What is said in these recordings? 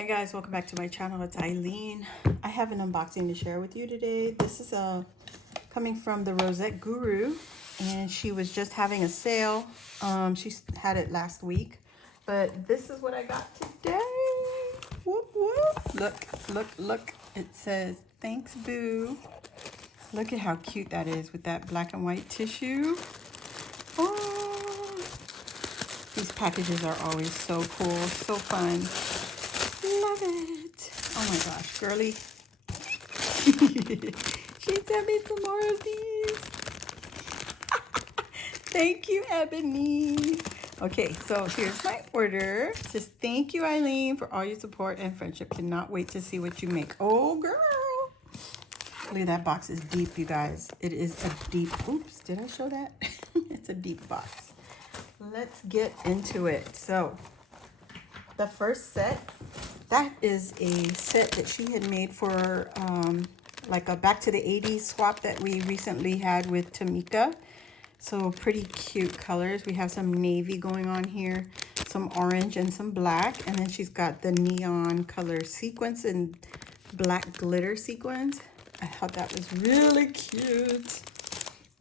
Hi guys, welcome back to my channel. It's Eileen. I have an unboxing to share with you today. This is coming from the Rosette Guru, and she was just having a sale. She had it last week, but this is what I got today. Whoop whoop! Look! It says "Thanks, Boo." Look at how cute that is with that black and white tissue. Oh, these packages are always so cool, so fun. Love it. Oh my gosh, girly. She sent me some more of these. Thank you, Ebony. Okay, so here's my order. Just thank you, Eileen, for all your support and friendship. Cannot wait to see what you make. Oh, girl. Look, that box is deep, you guys. It is a deep, oops, did I show that? It's a deep box. Let's get into it. So, the first set, that is a set that she had made for like a back to the 80s swap that we recently had with Tamika. So pretty cute colors. We have some navy going on here, some orange and some black. And then she's got the neon color sequins and black glitter sequins. I thought that was really cute.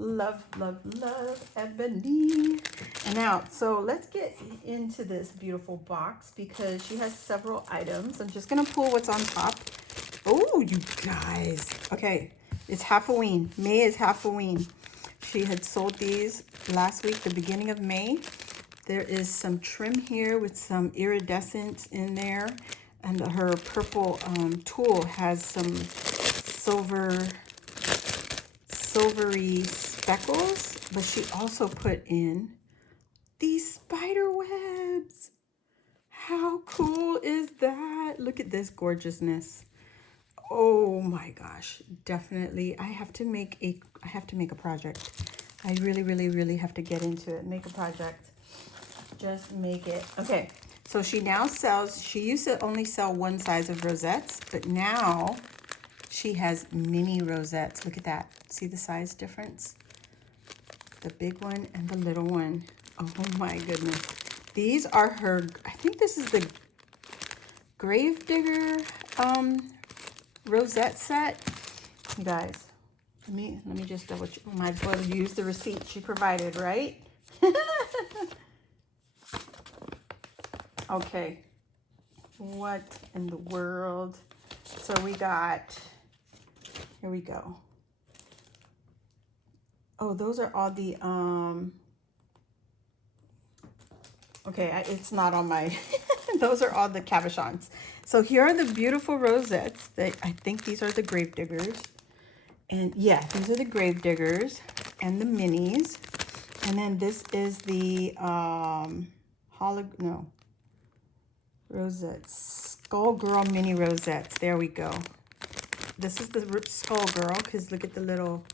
Love, love, love Ebony. And now, so let's get into this beautiful box because she has several items. I'm just going to pull what's on top. Oh, you guys. Okay, it's Halloween. May is Halloween. She had sold these last week, the beginning of May. There is some trim here with some iridescence in there. And her purple tool has some silvery speckles, but she also put in these spider webs. How cool is that? Look at this gorgeousness. Oh my gosh, definitely. I have to make a project. I really have to get into it. Make a project. Just make it. Okay. So she now sells, she used to only sell one size of rosettes, but now she has mini rosettes. Look at that. See the size difference? The big one and the little one. Oh my goodness. These are her, I think this is the Gravedigger rosette set. You guys, let me just double check. Might as well use the receipt she provided, right? Okay. What in the world? So we got, here we go. Oh, those are all the, okay, it's not on my, those are all the cabochons. So here are the beautiful rosettes. I think these are the Gravediggers. And yeah, these are the Gravediggers and the minis. And then this is the, rosettes. Skull Girl mini rosettes. There we go. This is the Skull Girl because look at the little,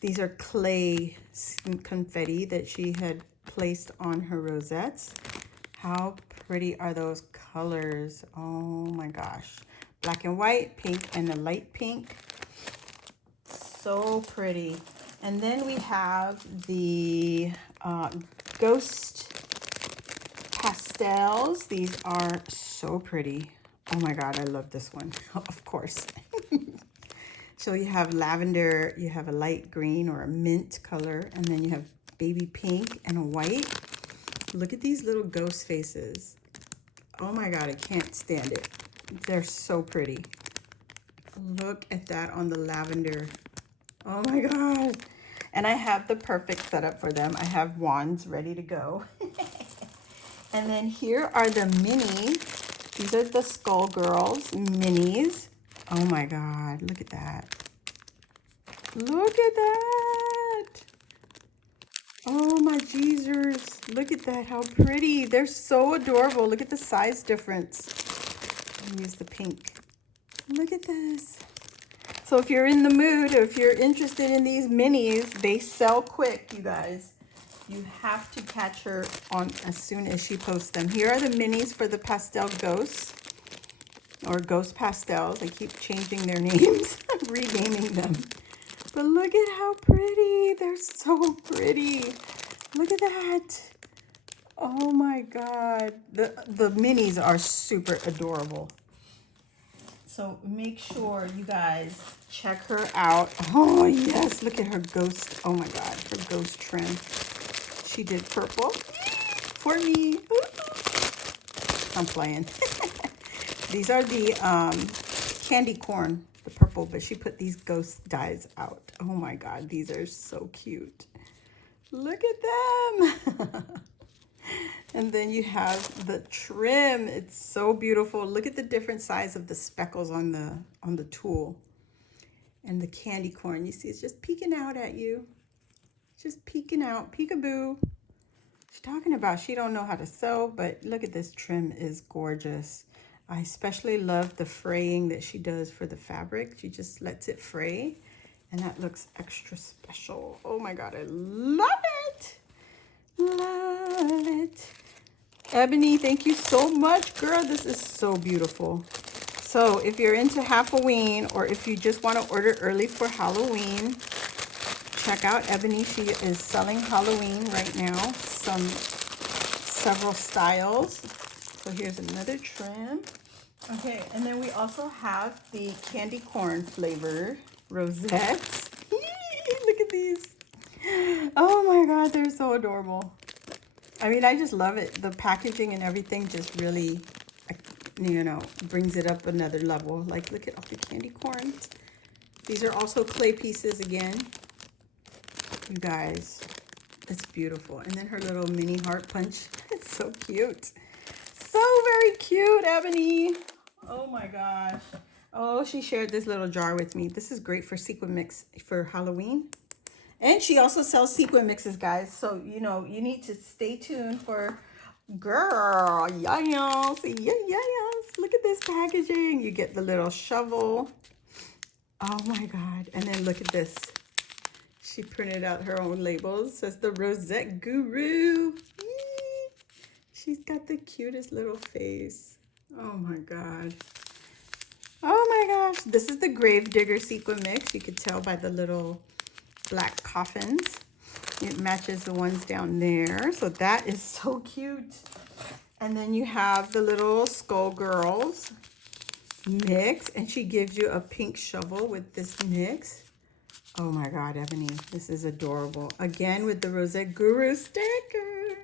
these are clay confetti that she had placed on her rosettes. How pretty are those colors? Oh my gosh. Black and white, pink and a light pink. So pretty. And then we have the Ghost pastels. These are so pretty. Oh my God, I love this one. Of course. So you have lavender, you have a light green or a mint color, and then you have baby pink and a white. Look at these little ghost faces. Oh my God, I can't stand it. They're so pretty. Look at that on the lavender. Oh my God. And I have the perfect setup for them. I have wands ready to go. And then here are the mini. These are the Skull Girls minis. Oh my God, look at that. Look at that. Oh my Jesus, look at that, how pretty. They're so adorable. Look at the size difference. Let me use the pink. Look at this. So if you're in the mood, or if you're interested in these minis, they sell quick, you guys. You have to catch her on as soon as she posts them. Here are the minis for the pastel ghosts, or ghost pastels. I keep changing their names, renaming them. But look at how pretty. They're so pretty. Look at that. Oh my God. The minis are super adorable. So make sure you guys check her out. Oh yes, look at her ghost. Oh my God, her ghost trim. She did purple for me. I'm playing. These are the candy corn, the purple, but she put these ghost dyes out. Oh my God, these are so cute. Look at them. And then you have the trim. It's so beautiful. Look at the different size of the speckles on the tool. And the candy corn, you see, it's just peeking out at you. Just peeking out, peekaboo. She's talking about she don't know how to sew, but look at this trim is gorgeous. I especially love the fraying that she does for the fabric. She just lets it fray, and that looks extra special. Oh my God, I love it. Love it. Ebony, thank you so much, girl. This is so beautiful. So if you're into Halloween, or if you just want to order early for Halloween, check out Ebony. She is selling Halloween right now. Several styles. So here's another trim. Okay, and then we also have the candy corn flavor rosettes. Look at these. Oh my God, they're so adorable. I mean, I just love it. The packaging and everything just really, you know, brings it up another level. Like, look at all the candy corns. These are also clay pieces again. You guys, it's beautiful. And then her little mini heart punch. It's so cute. So very cute, Ebony. Oh my gosh. Oh, she shared this little jar with me. This is great for sequin mix for Halloween. And she also sells sequin mixes, guys. So, you know, you need to stay tuned for girl. Yes. Yes. Look at this packaging. You get the little shovel. Oh my God. And then look at this. She printed out her own labels. It says the Rosette Guru. She's got the cutest little face. Oh my God. Oh my gosh. This is the Gravedigger sequin mix. You could tell by the little black coffins. It matches the ones down there. So that is so cute. And then you have the little Skull Girls mix. And she gives you a pink shovel with this mix. Oh my God, Ebony. This is adorable. Again with the Rosette Guru sticker.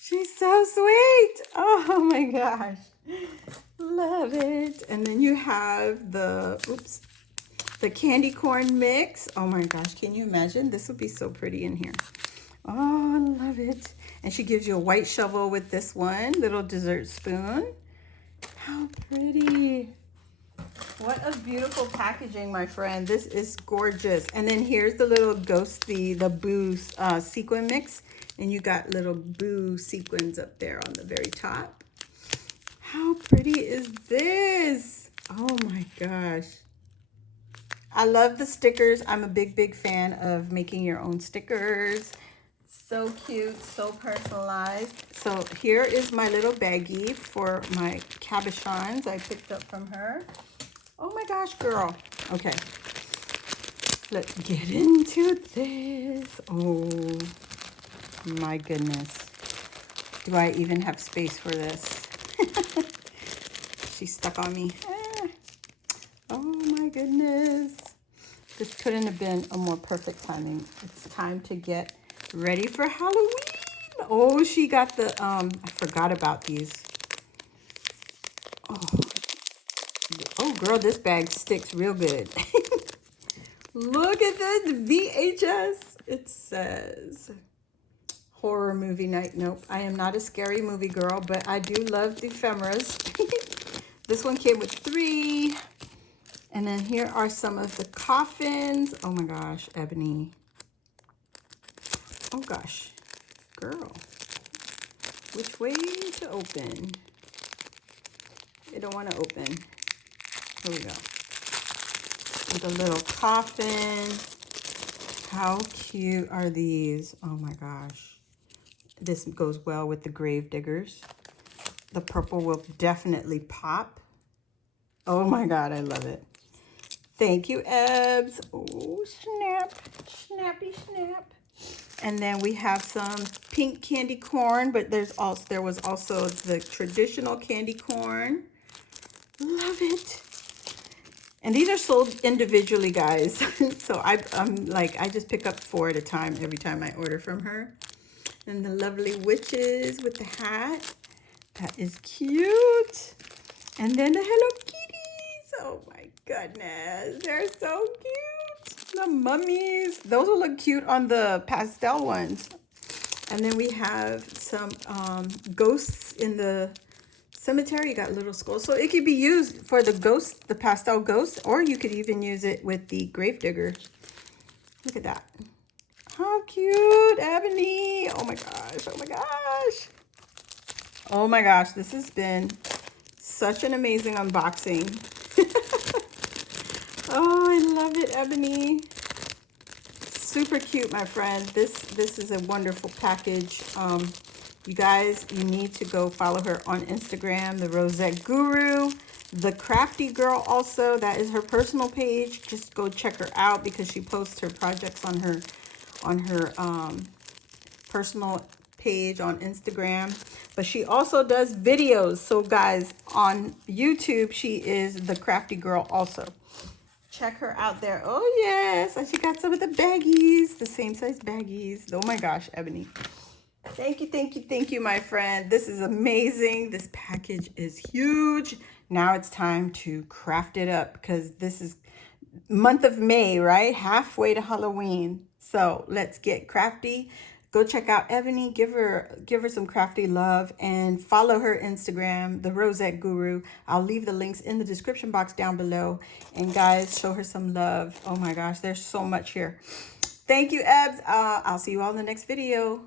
She's so sweet. Oh my gosh. Love it. And then you have the, the candy corn mix. Oh my gosh, can you imagine? This would be so pretty in here. Oh, I love it. And she gives you a white shovel with this one, little dessert spoon. How pretty. What a beautiful packaging, my friend. This is gorgeous. And then here's the little ghosty, the boo sequin mix. And you got little boo sequins up there on the very top. How pretty is this? Oh my gosh. I love the stickers. I'm a big fan of making your own stickers. So cute, so personalized. So here is my little baggie for my cabochons I picked up from her. Oh my gosh, girl. Okay, let's get into this. Oh my goodness. Do I even have space for this? She's stuck on me. Oh my goodness. This couldn't have been a more perfect timing. It's time to get ready for Halloween. Oh, she got the, I forgot about these. Oh girl, this bag sticks real good. Look at this VHS. It says horror movie night. Nope, I am not a scary movie girl, but I do love the ephemeras. This one came with 3. And then here are some of the coffins. Oh my gosh, Ebony. Oh gosh, girl. Which way to open? I don't want to open. Here we go. With a little coffin. How cute are these? Oh my gosh. This goes well with the grave diggers. The purple will definitely pop. Oh my God, I love it. Thank you, Ebs. Oh, snap. Snappy snap. And then we have some pink candy corn, but there was also the traditional candy corn. Love it. And these are sold individually, guys. So I'm like, I just pick up 4 at a time every time I order from her. And the lovely witches with the hat. That is cute. And then the Hello Kitties. Oh my goodness. They're so cute. The mummies. Those will look cute on the pastel ones. And then we have some ghosts in the cemetery. You got little skulls. So it could be used for the ghost, the pastel ghosts, or you could even use it with the gravedigger. Look at that. How cute, Ebony. Oh my gosh. Oh my gosh. Oh my gosh. This has been such an amazing unboxing. Oh, I love it, Ebony. Super cute, my friend. This is a wonderful package. You guys, you need to go follow her on Instagram, the Rosette Guru, the Crafty Girl also. That is her personal page. Just go check her out because she posts her projects on her personal page on Instagram. But she also does videos. So guys, on YouTube, she is the Crafty Girl also. Check her out there. Oh yes, and she got some of the baggies, the same size baggies. Oh my gosh, Ebony. Thank you, thank you, thank you, my friend. This is amazing. This package is huge. Now it's time to craft it up because this is month of May, right? Halfway to Halloween. So let's get crafty. Go check out Ebony, give her some crafty love, and follow her Instagram, the Rosette Guru. I'll leave the links in the description box down below. And guys, show her some love. Oh my gosh, there's so much here. Thank you, Ebs. I'll see you all in the next video.